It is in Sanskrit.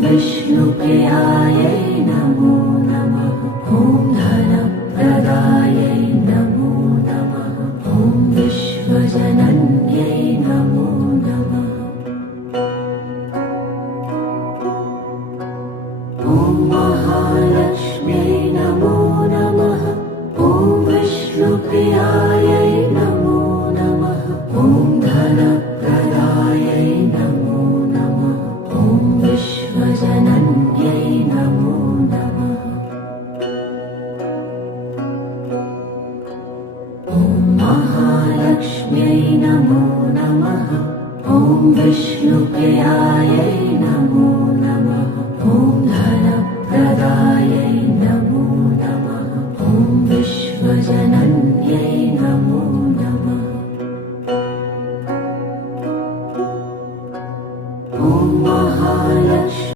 विष्णुप्रियायै नमो नमः। ॐ धनप्रदायै नमो नमः। ॐ विश्वजनन्यै नमो नमः। ॐ महालक्ष्म्यै नमो नमः। ॐ विष्णुप्रियायै नमो नमः। ॐ धनप्रदायै नमो नमः। ॐ विश्वजनन्यै नमो नमः। ॐ महालक्ष्म्यै नमो नमः। ॐ विष्णुप्रियायै नमो